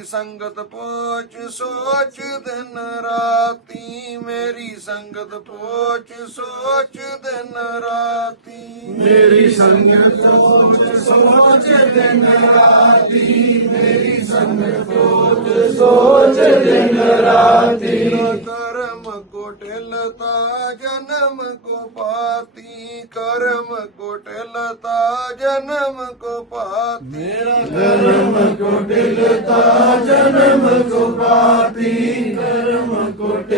ਮੇਰੀ ਸੰਗਤ ਪੋਚ ਸੋਚ ਦਿਨ ਰਾਤੀ। ਮੇਰੀ ਸੰਗਤ ਪੋਚ ਸੋਚ ਦਿਨ ਰਾਤੀ। ਮੇਰੀ ਸੰਗਤ ਸੋਚ ਸੋਚ ਦਿਨ ਰਾਤੀ। ਮੇਰੀ ਸੰਗਤ ਸੋਚ ਸੋਚ ਦਿਨ ਰਾਤੀ। ਕਰਮ ਕੋਟਿਲਤਾ ਜਨਮ ਕੋ ਪਾਤੀ ਕਰਮ ਕੋਟਿਲਤਾ ਜਨਮ ਕੋ ਪਾਤੀ ਮੇਰਾ ਕਰਮ ਕੁਟਿਲਤਾ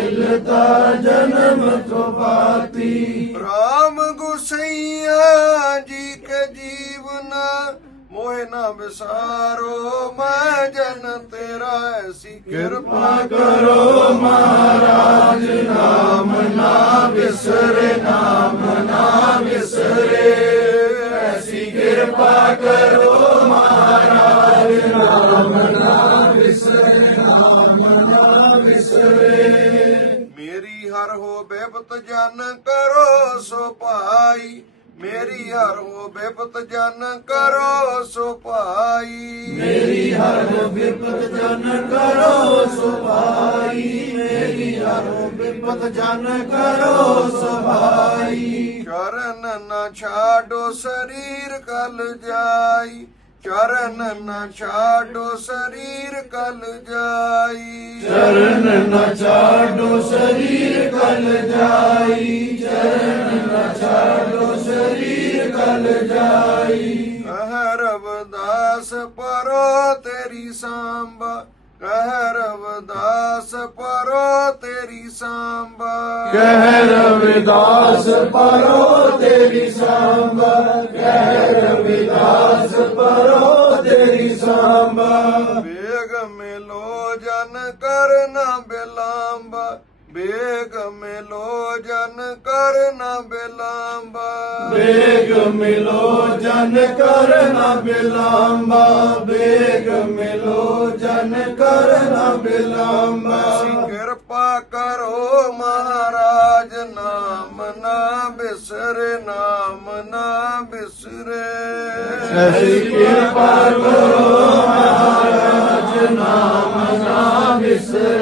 ਕੁਟਿਲਤਾ ਜਨਮ ਕੋ ਪਾਤੀ। ਰਾਮ ਗੁਸਈਆ ਜੀ ਕੇ ਜੀਵਨ ਮੋਹਿ ਨਾ ਵਿਸਾਰੋ ਮੈਂ ਜਨ ਤੇਰਾ ਐਸੀ ਕਿਰਪਾ ਕਰੋ। ਮਹਾਰਾਜ ਨਾਮ ਨਾ ਵਿਸਰੇ ਨਾਮ ਨਾ ਵਿਸਰੇ ਐਸੀ ਕਿਰਪਾ ਕਰੋ ਮਹਾਰਾਜ ਨਾਮ ਨਾ ਵਿਸਰੇ ਨਾਮ ਨਾ ਵਿਸਰੇ ਮੇਰੀ ਹਰ ਹੋ ਬੇਪਤ ਜਨ ਕਰੋ ਸੋ ਭਾਈ ਮੇਰੀ ਹਰ ਹੋ ਬੇਪਤ ਜਨ ਕਰੋ ਸੋ ਭਾਈ ਮੇਰੀ ਹਰ ਵਿਪਤ ਜਨ ਕਰੋ ਸੁਭਾਈ। ਮੇਰੀ ਹਰ ਵਿਪਤ ਜਨ ਕਰੋ ਸੁਭਾਈ। ਚਰਨ ਨਾ ਛਾਡੋ ਸਰੀਰ ਕਲ ਜਾਈ। ਚਰਨ ਨਾ ਛਾਡੋ ਸਰੀਰ ਕਲ ਜਾਈ। ਚਰਨ ਨ ਛਾਡੋ ਸਰੀਰ ਕਲ ਜਾਈ। ਚਰਨ ਨ ਛਾਡੋ ਸਰੀਰ ਕਲ ਜਾਈ। ਕਹਿ ਰਵਦਾਸ ਪਰੋ ਤੇਰੀ ਸਾਂਬਾ ਕਹਿ ਰਵਦਾਸ ਪਰੋ ਤੇਰੀ ਸਾਂਬਾ ਕਹਿ ਰਵਿਦਾਸ ਪਰੋ ਤੇਰੀ ਸਾਂਬਾ ਕਹਿ ਰਵਿਦਾਸ ਮਿਲੋ ਜਨ ਕਰਨਾ ਬਿਲਾਂਬਾ ਬੇਗ ਮਿਲੋ ਜਨ ਕਰਨਾ ਬਿਲਾਂਬਾ। ਬੇਗ ਮਿਲੋ ਜਨ ਕਰਨਾ ਬਿਲਾਂਬਾ ਬੇਗ ਮਿਲੋ ਜਨ ਕਰਨਾ ਬਿਲਾਂਬਾ। ਕਿਰਪਾ ਕਰੋ ਮਹਾਰਾਜ ਨਾਮ ਨਾ ਬਿਸਰੇ ਨਾਮ ਨਾ ਬਿਸਰੇ। ਐਸੀ ਕਿਰਪਾ ਕਰੋ ਮਹਾਰਾਜ ਨਾਮ ਨਾ ਵਿਸਰੇ